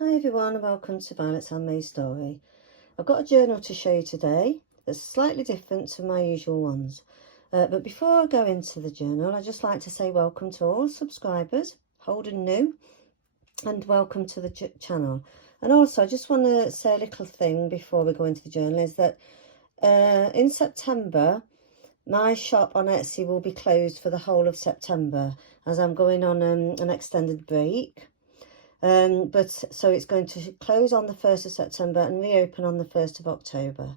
Hi everyone and welcome to Violet's Handmade Story. I've got a journal to show you today that's slightly different to my usual ones. But before I go into the journal, I'd just like to say welcome to all subscribers, old and new, and welcome to the channel. And also I just want to say a little thing before we go into the journal is that in September, my shop on Etsy will be closed for the whole of September as I'm going on an extended break. So it's going to close on the 1st of September and reopen on the 1st of October.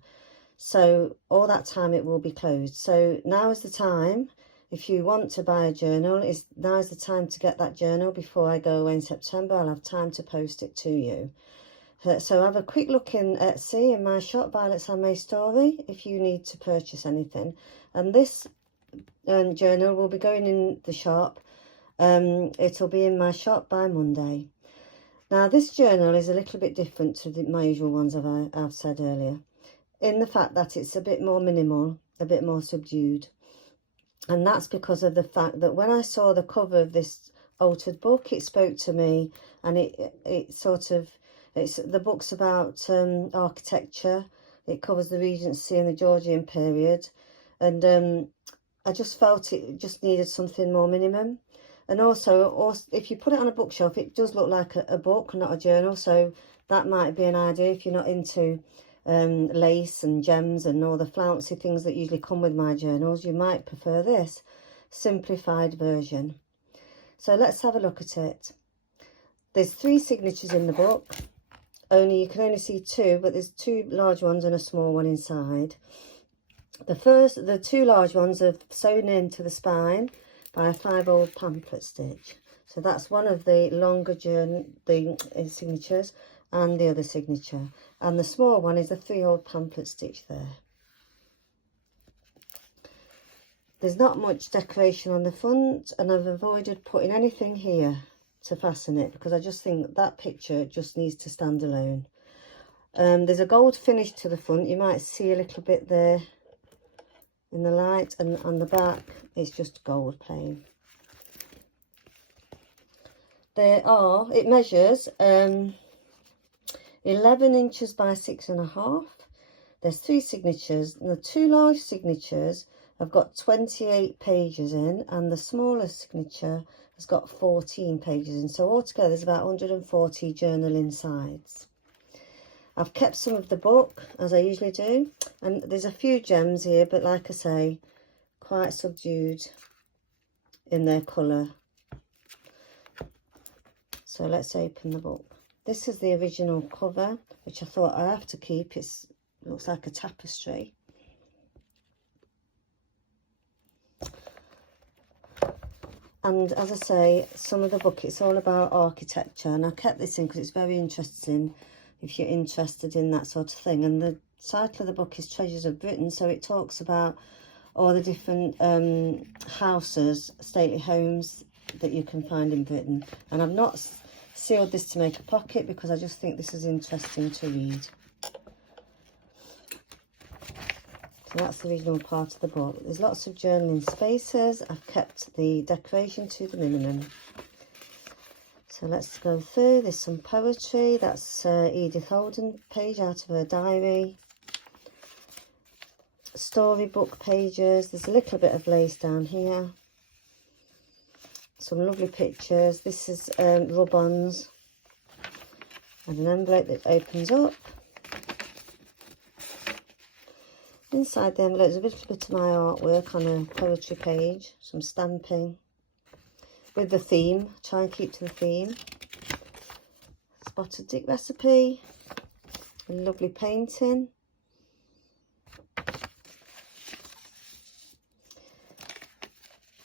So all that time it will be closed. So now is the time, if you want to buy a journal, now is the time to get that journal before I go away in September. I'll have time to post it to you. So have a quick look in Etsy in my shop, Violet's Handmade Story, if you need to purchase anything. And this journal will be going in the shop. It'll be in my shop by Monday. Now, this journal is a little bit different to my usual ones I've said earlier, in the fact that it's a bit more minimal, a bit more subdued. And that's because of the fact that when I saw the cover of this altered book, it spoke to me, and the book's about architecture. It covers the Regency and the Georgian period. And I just felt it just needed something more minimum. And also, if you put it on a bookshelf, it does look like a book, not a journal. So that might be an idea if you're not into lace and gems and all the flouncy things that usually come with my journals. You might prefer this simplified version. So let's have a look at it. There's 3 signatures in the book. You can only see 2, but there's 2 large ones and a small one inside. The 2 large ones are sewn into the spine by a 5-old pamphlet stitch. So that's one of the longer signatures and the other signature. And the small one is a 3-old pamphlet stitch there. There's not much decoration on the front, and I've avoided putting anything here to fasten it because I just think that picture just needs to stand alone. There's a gold finish to the front. You might see a little bit there in the light, and on the back it's just gold plain. It measures 11 inches by 6.5. There's 3 signatures, and the 2 large signatures have got 28 pages in, and the smaller signature has got 14 pages in. So altogether there's about 140 journal insides. I've kept some of the book, as I usually do, and there's a few gems here, but like I say, quite subdued in their colour. So let's open the book. This is the original cover, which I thought I have to keep. It looks like a tapestry. And as I say, some of the book, it's all about architecture, and I kept this in because it's very interesting if you're interested in that sort of thing. And the title of the book is Treasures of Britain, so it talks about all the different houses, stately homes that you can find in Britain. And I've not sealed this to make a pocket because I just think this is interesting to read. So that's the original part of the book. There's lots of journaling spaces. I've kept the decoration to the minimum. So let's go through. There's some poetry. That's Edith Holden page out of her diary. Storybook pages. There's a little bit of lace down here. Some lovely pictures. This is rub-ons. And an envelope that opens up. Inside the envelope is a little bit of my artwork on a poetry page. Some stamping. With the theme, try and keep to the theme. Spotted Dick recipe, a lovely painting.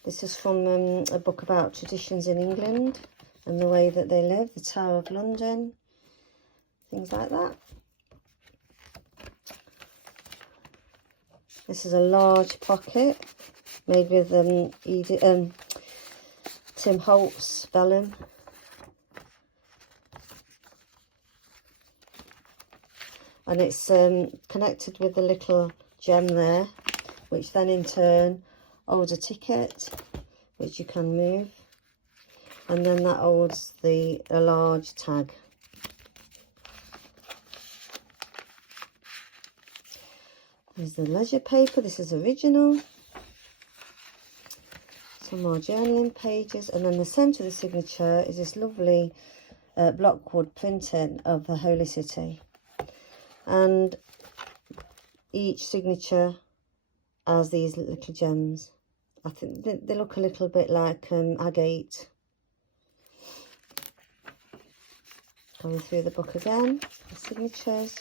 This is from a book about traditions in England and the way that they live, the Tower of London, things like that. This is a large pocket made with Tim Holtz vellum. And it's connected with the little gem there, which then in turn holds a ticket, which you can move. And then that holds a large tag. There's the ledger paper. This is original. Some more journaling pages, and then the centre of the signature is this lovely blockwood printing of the Holy City, and each signature has these little gems. I think they look a little bit like agate. Going through the book again, the signatures.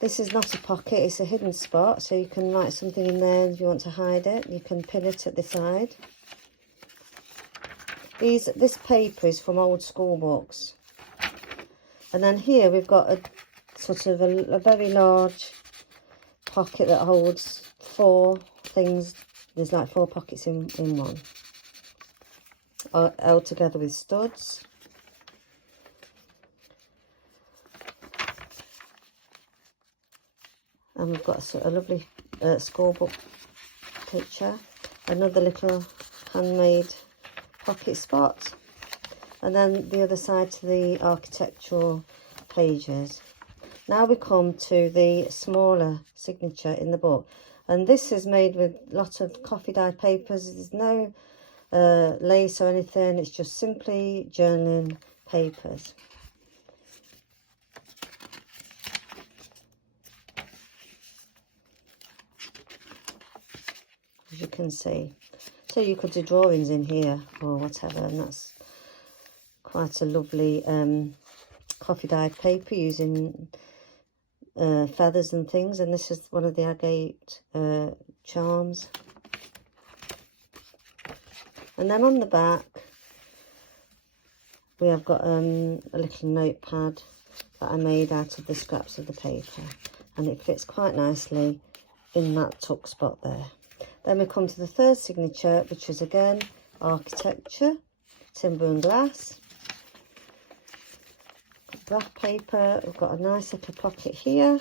This is not a pocket, it's a hidden spot, so you can write something in there if you want to hide it. You can pin it at the side. This paper is from old school books. And then here we've got a sort of a very large pocket that holds 4 things. There's like 4 pockets in one. Held together with studs. And we've got a lovely school book picture. Another little handmade pocket spot. And then the other side to the architectural pages. Now we come to the smaller signature in the book. And this is made with lots of coffee dye papers. There's no lace or anything. It's just simply journaling papers. As you can see. So you could do drawings in here or whatever. And that's quite a lovely coffee dyed paper using feathers and things, and this is one of the agate charms. And then on the back we have got a little notepad that I made out of the scraps of the paper, and it fits quite nicely in that tuck spot there. Then we come to the third signature, which is again architecture, timber and glass. Graph paper, we've got a nice little pocket here.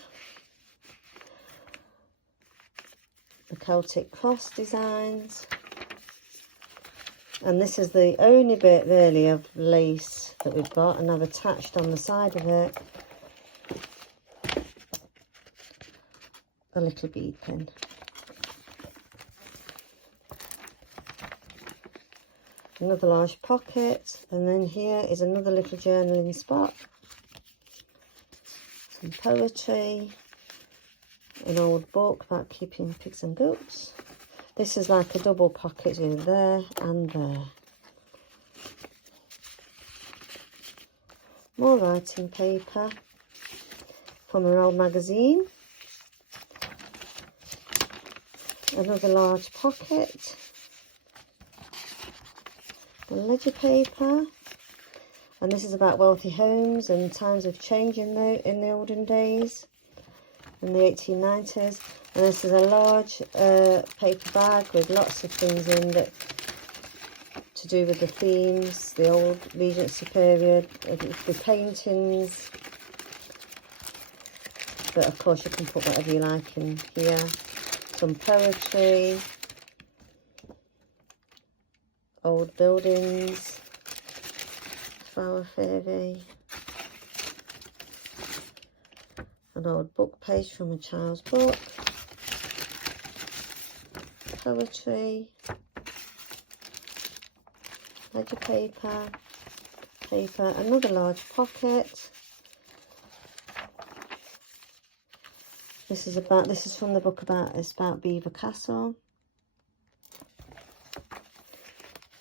The Celtic cross designs. And this is the only bit really of lace that we've got, and I've attached on the side of it a little bead pin. Another large pocket, and then here is another little journaling spot. Some poetry, an old book about keeping pigs and goats. This is like a double pocket in there and there. More writing paper from an old magazine. Another large pocket. The ledger paper, and this is about wealthy homes and times of change in the olden days, in the 1890s. And this is a large paper bag with lots of things in that to do with the themes, the old Regency period, the paintings. But of course you can put whatever you like in here. Some poetry. Old buildings, flower fairy, an old book page from a child's book, poetry, ledger paper, another large pocket. This is from the book it's about Belvoir Castle.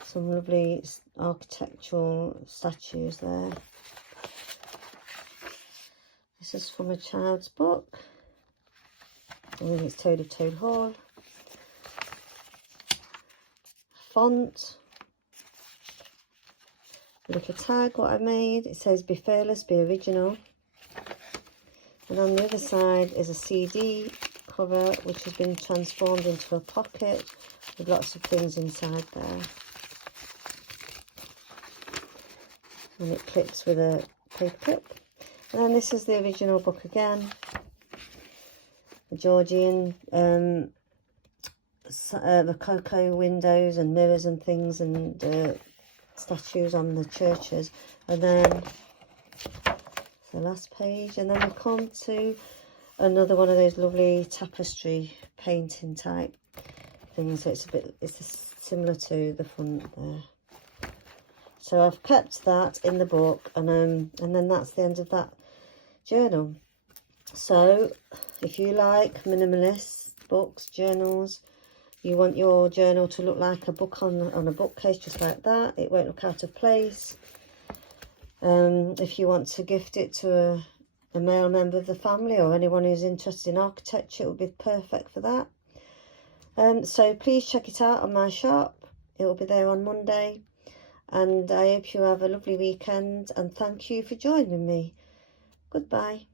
Some lovely architectural statues there. This is from a child's book. I think it's Toad of Toad Hall. Font. A little tag what I made. It says be fearless, be original. And on the other side is a CD cover which has been transformed into a pocket with lots of things inside there. And it clips with a paper clip. And then this is the original book again. The Georgian, the cocoa windows and mirrors and things, and statues on the churches. And then the last page, and then we come to another one of those lovely tapestry painting type things. So it's similar to the front there. So I've kept that in the book, and then that's the end of that journal. So if you like minimalist books, journals, you want your journal to look like a book on a bookcase, just like that. It won't look out of place. If you want to gift it to a male member of the family or anyone who's interested in architecture, it will be perfect for that. So please check it out on my shop. It will be there on Monday. And I hope you have a lovely weekend, and thank you for joining me. Goodbye.